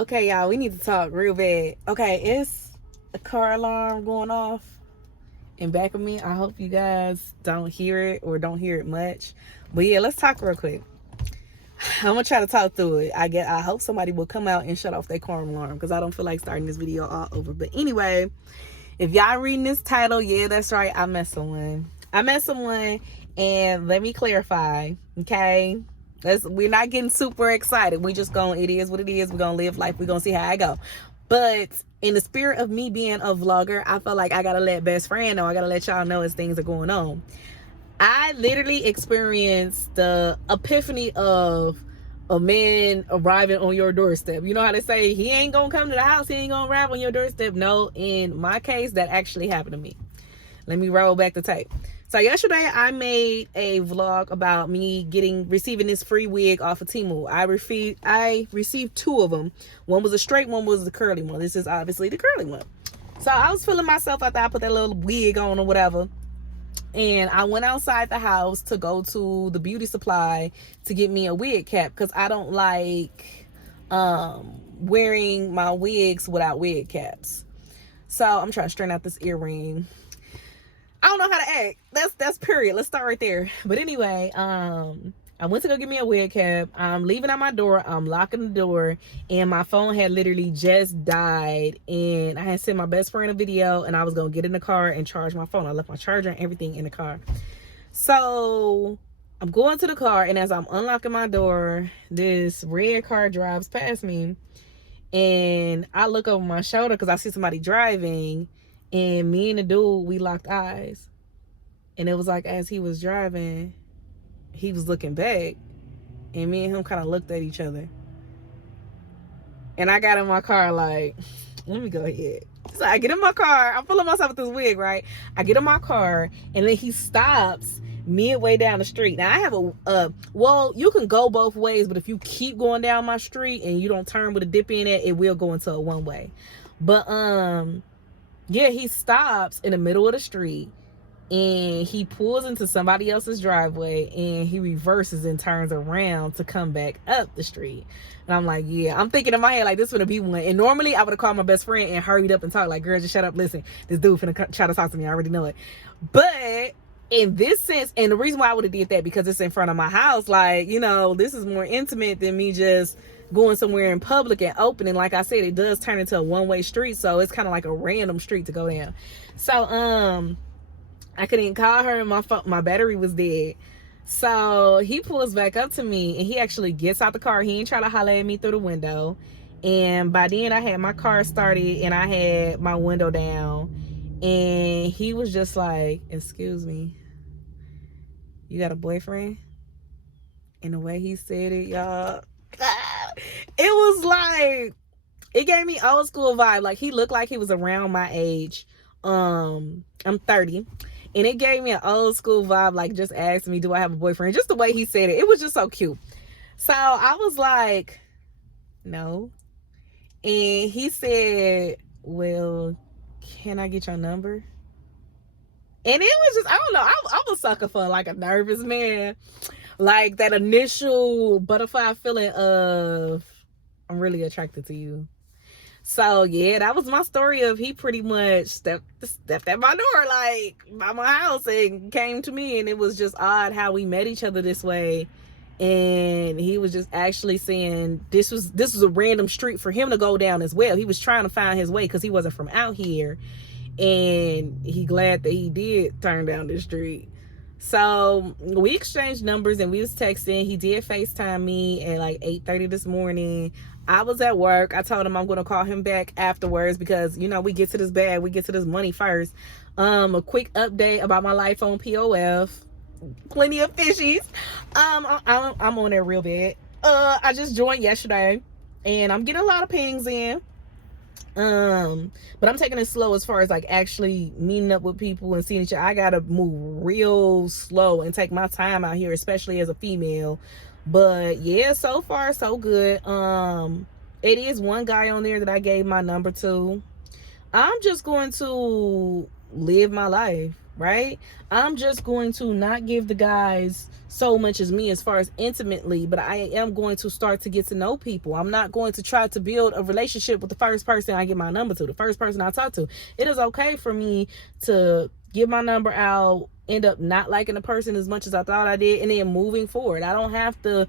Okay, y'all, we need to talk real bad. Okay, it's a car alarm going off in back of me. I hope you guys don't hear it or don't hear it much. But yeah, let's talk real quick. I'm gonna try to talk through it. I hope somebody will come out and shut off their car alarm because I don't feel like starting this video all over. But anyway, if y'all reading this title, yeah, that's right. I met someone. And let me clarify, okay? We're not getting super excited. We just going, it is what it is. We're gonna live life. We're gonna see how I go. But in the spirit of me being a vlogger, I felt like I gotta let best friend know. I gotta let y'all know as things are going on. I literally experienced the epiphany of a man arriving on your doorstep. You know how they say he ain't gonna come to the house, he ain't gonna arrive on your doorstep. No, in my case, that actually happened to me. Let me roll back the tape. So yesterday I made a vlog about me receiving this free wig off of Temu. I received two of them. One was a straight, one was the curly one. This is obviously the curly one. So I was feeling myself after I put that little wig on or whatever. And I went outside the house to go to the beauty supply to get me a wig cap because I don't like wearing my wigs without wig caps. So I'm trying to straighten out this earring. I don't know how to act. That's period. Let's start right there. But anyway, I went to go get me a wig cap. I'm leaving out my door. I'm locking the door. And my phone had literally just died. And I had sent my best friend a video. And I was going to get in the car and charge my phone. I left my charger and everything in the car. So I'm going to the car. And as I'm unlocking my door, this red car drives past me. And I look over my shoulder because I see somebody driving. And me and the dude, we locked eyes. And it was like as he was driving, he was looking back. And me and him kind of looked at each other. And I got in my car like, let me go ahead. So I get in my car. I'm fooling myself with this wig, right? I get in my car. And then he stops midway down the street. Now I have well, you can go both ways. But if you keep going down my street and you don't turn with a dip in it, it will go into a one way. But, yeah, he stops in the middle of the street and he pulls into somebody else's driveway and he reverses and turns around to come back up the street. And I'm like, yeah, I'm thinking in my head, like, this finna be one. And normally I would have called my best friend and hurried up and talked, like, girl, just shut up. Listen, this dude finna try to talk to me. I already know it. But in this sense, and the reason why I would have did that, because it's in front of my house, like, you know, this is more intimate than me just going somewhere in public and open. And like I said, it does turn into a one-way street, so it's kind of like a random street to go down. So I couldn't call her and my battery was dead. So he pulls back up to me and he actually gets out the car. He ain't try to holler at me through the window. And by then I had my car started and I had my window down. And he was just like, excuse me, you got a boyfriend? And the way he said it, y'all, it was like, it gave me old school vibe. Like, he looked like he was around my age. I'm 30. And it gave me an old school vibe, like just asked me, do I have a boyfriend? Just the way he said it. It was just so cute. So I was like, no. And he said, well, can I get your number? And it was just, I don't know. I'm a sucker for like a nervous man. Like that initial butterfly feeling of, I'm really attracted to you. So yeah, that was my story of he pretty much stepped at my door, like by my house, and came to me. And it was just odd how we met each other this way. And he was just actually saying this was a random street for him to go down as well. He was trying to find his way because he wasn't from out here. And he glad that he did turn down the street. So we exchanged numbers and we was texting. He did FaceTime me at like 8:30 this morning. I was at work. I told him I'm going to call him back afterwards because, you know, we get to this bag, we get to this money first. A quick update about my life on POF. Plenty of fishies. I'm on there real bad. I just joined yesterday and I'm getting a lot of pings in. But I'm taking it slow as far as like actually meeting up with people and seeing each other. I gotta move real slow and take my time out here, especially as a female. But yeah, so far so good. It is one guy on there that I gave my number to. I'm just going to live my life. right? I'm just going to not give the guys so much as me as far as intimately, but I am going to start to get to know people. I'm not going to try to build a relationship with the first person I get my number to, the first person I talk to. It is okay for me to give my number out, end up not liking the person as much as I thought I did, and then moving forward. I don't have to,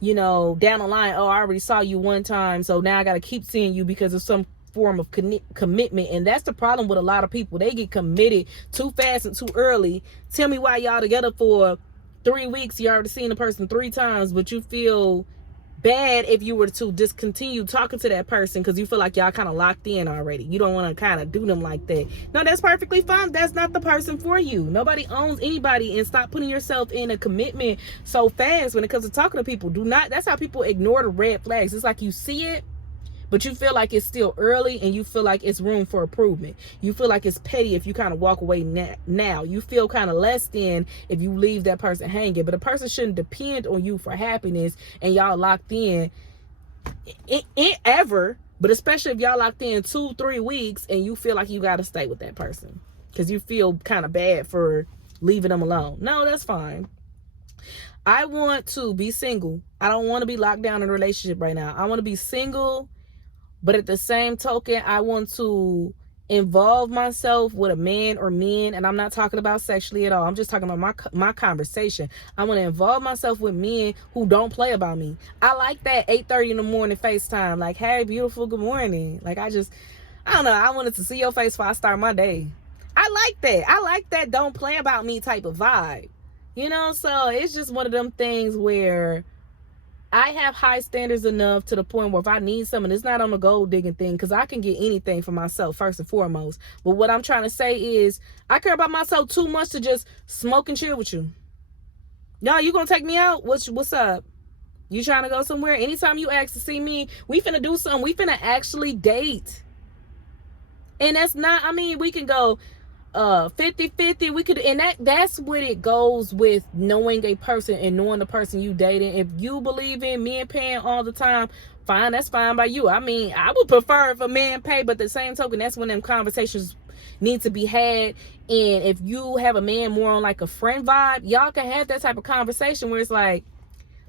down the line, oh, I already saw you one time, so now I got to keep seeing you because of some form of commitment. And that's the problem with a lot of people. They get committed too fast and too early. Tell me why y'all together for 3 weeks, you already seen the person 3 times, but you feel bad if you were to discontinue talking to that person because you feel like y'all kind of locked in already. You don't want to kind of do them like that. No, that's perfectly fine. That's not the person for you. Nobody owns anybody, and stop putting yourself in a commitment so fast when it comes to talking to people. That's how people ignore the red flags. It's like you see it, but you feel like it's still early, and you feel like it's room for improvement. You feel like it's petty if you kind of walk away now. You feel kind of less than if you leave that person hanging. But a person shouldn't depend on you for happiness, and y'all locked in ever. But especially if y'all locked in 2-3 weeks, and you feel like you got to stay with that person because you feel kind of bad for leaving them alone. No, that's fine. I want to be single. I don't want to be locked down in a relationship right now. I want to be single. But at the same token, I want to involve myself with a man or men, and I'm not talking about sexually at all. I'm just talking about my conversation. I want to involve myself with men who don't play about me. I like that 8:30 in the morning FaceTime. Like, hey, beautiful, good morning. Like, I don't know. I wanted to see your face before I start my day. I like that. I like that don't play about me type of vibe. So it's just one of them things where I have high standards enough to the point where if I need something, it's not on the gold digging thing, because I can get anything for myself first and foremost. But what I'm trying to say is I care about myself too much to just smoke and chill with you. No, you gonna take me out? What's up? You trying to go somewhere? Anytime you ask to see me, we finna do something. We finna actually date. And that's not, we can go 50-50. We could, and that's what it goes with knowing a person and knowing the person you dating. If you believe in men paying all the time, fine, that's fine by you. I would prefer if a man pay, but the same token, that's when them conversations need to be had. And if you have a man more on like a friend vibe, y'all can have that type of conversation where it's like,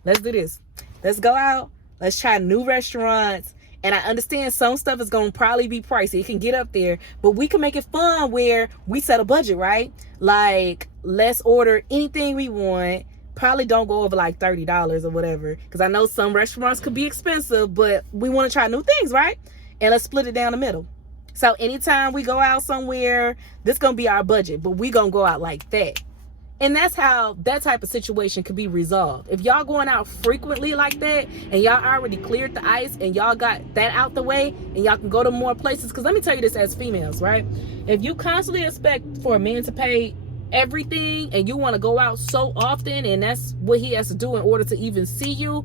let's do this. Let's go out. Let's try new restaurants. And I understand some stuff is going to probably be pricey. It can get up there. But we can make it fun where we set a budget, right? Like, let's order anything we want. Probably don't go over like $30 or whatever. Because I know some restaurants could be expensive. But we want to try new things, right? And let's split it down the middle. So anytime we go out somewhere, this going to be our budget. But we going to go out like that. And that's how that type of situation could be resolved. If y'all going out frequently like that, and y'all already cleared the ice, and y'all got that out the way, and y'all can go to more places. Because let me tell you this as females, right? If you constantly expect for a man to pay everything, and you want to go out so often, and that's what he has to do in order to even see you,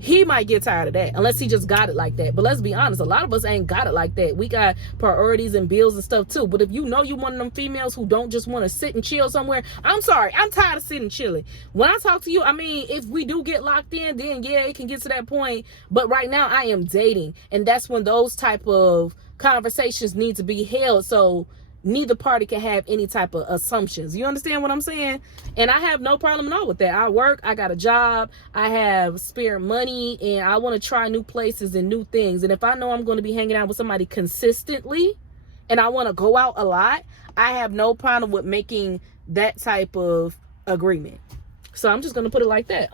he might get tired of that, unless he just got it like that. But let's be honest, a lot of us ain't got it like that. We got priorities and bills and stuff too. But if you know you one of them females who don't just want to sit and chill somewhere, I'm sorry, I'm tired of sitting chilling. When I talk to you, if we do get locked in, then yeah, it can get to that point. But right now I am dating, and that's when those type of conversations need to be held, so neither party can have any type of assumptions. You understand what I'm saying? And I have no problem at all with that. I work, I got a job, I have spare money, and I want to try new places and new things. And if I know I'm going to be hanging out with somebody consistently, and I want to go out a lot, I have no problem with making that type of agreement. So I'm just going to put it like that.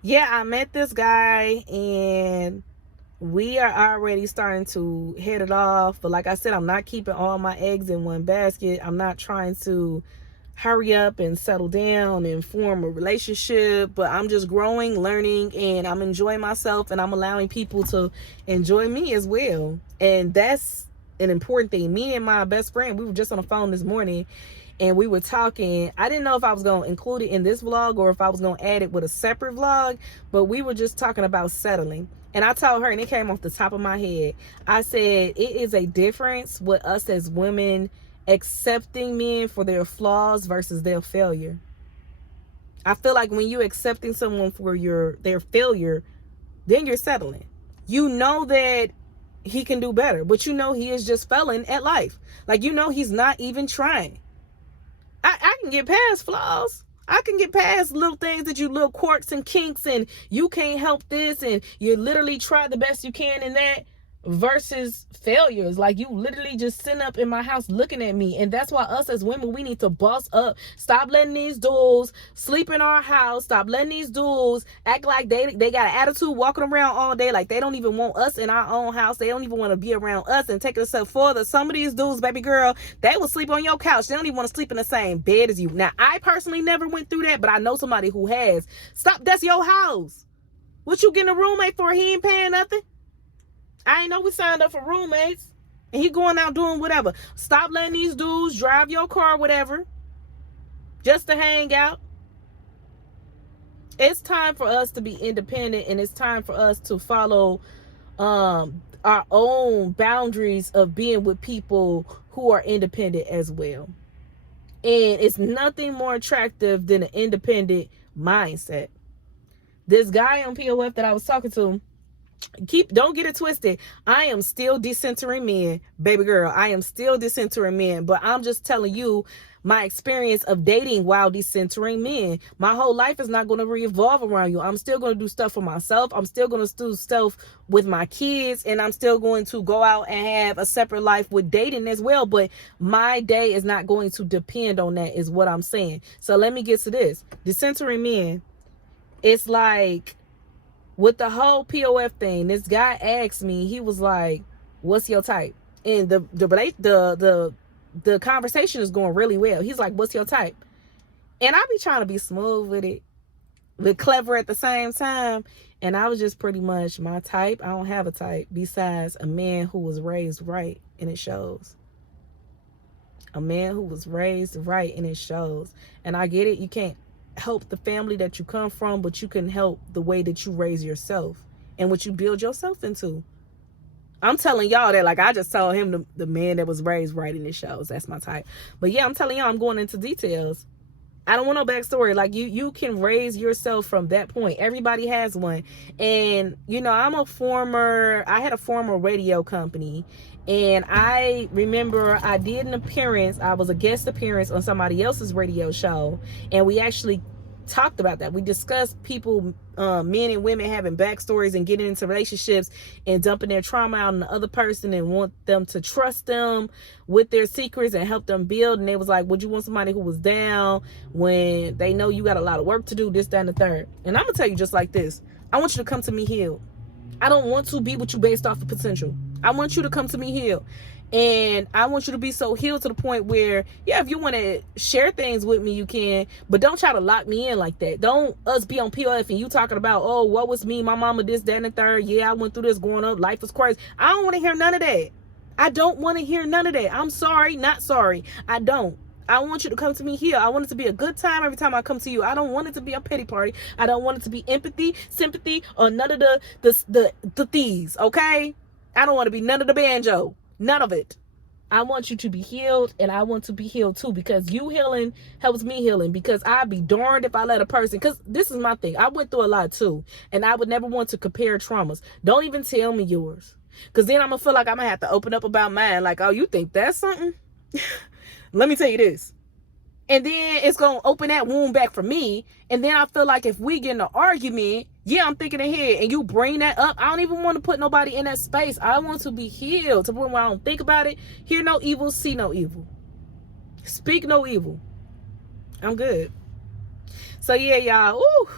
Yeah, I met this guy, and we are already starting to head it off. But like I said, I'm not keeping all my eggs in one basket. I'm not trying to hurry up and settle down and form a relationship, but I'm just growing, learning, and I'm enjoying myself, and I'm allowing people to enjoy me as well. And that's an important thing. Me and my best friend, we were just on the phone this morning, and we were talking. I didn't know if I was going to include it in this vlog or if I was going to add it with a separate vlog, but we were just talking about settling. And I told her, and it came off the top of my head, I said, it is a difference with us as women accepting men for their flaws versus their failure. I feel like when you're accepting someone for their failure, then you're settling. You know that he can do better. But you know he is just failing at life. Like, you know he's not even trying. I can get past flaws. I can get past little things that you little quirks and kinks and you can't help this and you literally try the best you can in that, versus failures. Like, you literally just sitting up in my house looking at me. And that's why us as women, we need to boss up. Stop letting these dudes sleep in our house. Stop letting these dudes act like they got an attitude, walking around all day like they don't even want us in our own house. They don't even want to be around us and take it a step further. Some of these dudes, baby girl, they will sleep on your couch. They don't even want to sleep in the same bed as you. Now, I personally never went through that, but I know somebody who has. Stop. That's your house. What you getting a roommate for? He ain't paying nothing. I ain't know we signed up for roommates. And he going out doing whatever. Stop letting these dudes drive your car, whatever, just to hang out. It's time for us to be independent, and it's time for us to follow our own boundaries of being with people who are independent as well. And it's nothing more attractive than an independent mindset. This guy on POF that I was talking to, don't get it twisted. I am still decentering men, baby girl. I am still decentering men, but I'm just telling you my experience of dating while decentering men. My whole life is not going to revolve around you. I'm still going to do stuff for myself. I'm still going to do stuff with my kids, and I'm still going to go out and have a separate life with dating as well. But my day is not going to depend on that, is what I'm saying. So let me get to this. Decentering men, it's like, with the whole POF thing, this guy asked me, he was like, what's your type? And the conversation is going really well. He's like, what's your type? And I be trying to be smooth with it, but clever at the same time. And I was just pretty much, my type, I don't have a type besides a man who was raised right, and it shows. A man who was raised right, and it shows. And I get it, you can't help the family that you come from, but you can help the way that you raise yourself and what you build yourself into. I'm telling y'all that, like I just told him, the man that was raised right in the shows, that's my type. But yeah, I'm telling y'all, I'm going into details. I don't want no backstory. Like, you can raise yourself from that point. Everybody has one. And you know, I had a former radio company, and I remember I did an appearance. I was a guest appearance on somebody else's radio show, and we actually talked about that. We discussed people, men and women having backstories and getting into relationships and dumping their trauma out on the other person and want them to trust them with their secrets and help them build. And they was like, would you want somebody who was down when they know you got a lot of work to do, this, that, and the third? And I'm gonna tell you just like this. I want you to come to me healed. I don't want to be with you based off of potential. I want you to come to me healed. And I want you to be so healed to the point where, yeah, if you want to share things with me, you can, but don't try to lock me in like that. Don't us be on POF and you talking about, oh, what was me, my mama, this, that, and the third. Yeah, I went through this growing up. Life was crazy. I don't want to hear none of that. I don't want to hear none of that. I'm sorry, not sorry. I don't. I want you to come to me here. I want it to be a good time every time I come to you. I don't want it to be a pity party. I don't want it to be empathy, sympathy, or none of the thieves, okay? I don't want to be none of the banjo. None of it. I want you to be healed, and I want to be healed too, because you healing helps me healing. Because I'd be darned if I let a person, because this is my thing. I went through a lot too, and I would never want to compare traumas. Don't even tell me yours, because then I'm going to feel like I'm going to have to open up about mine. Like, oh, you think that's something? Let me tell you this. And then it's going to open that wound back for me. And then I feel like if we get in an argument, yeah, I'm thinking ahead, and you bring that up, I don't even want to put nobody in that space. I want to be healed to the point where I don't think about it, hear no evil, see no evil, speak no evil. I'm good. So yeah, y'all, ooh,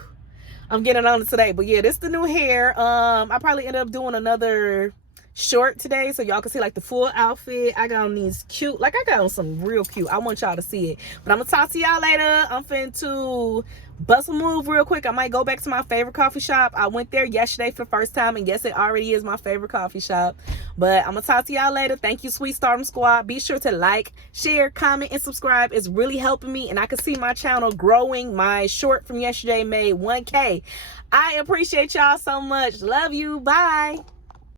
I'm getting on it today. But yeah, this is the new hair. I probably end up doing another short today so y'all can see like the full outfit. I got on these cute, like I got on some real cute. I want y'all to see it. But I'm gonna talk to y'all later. I'm finna to bust a move real quick. I might go back to my favorite coffee shop. I went there yesterday for the first time, and yes, it already is my favorite coffee shop. But I'm gonna talk to y'all later. Thank you, Sweet Stardom Squad. Be sure to like, share, comment, and subscribe. It's really helping me, and I can see my channel growing. My short from yesterday made 1K. I appreciate y'all so much. Love you. Bye.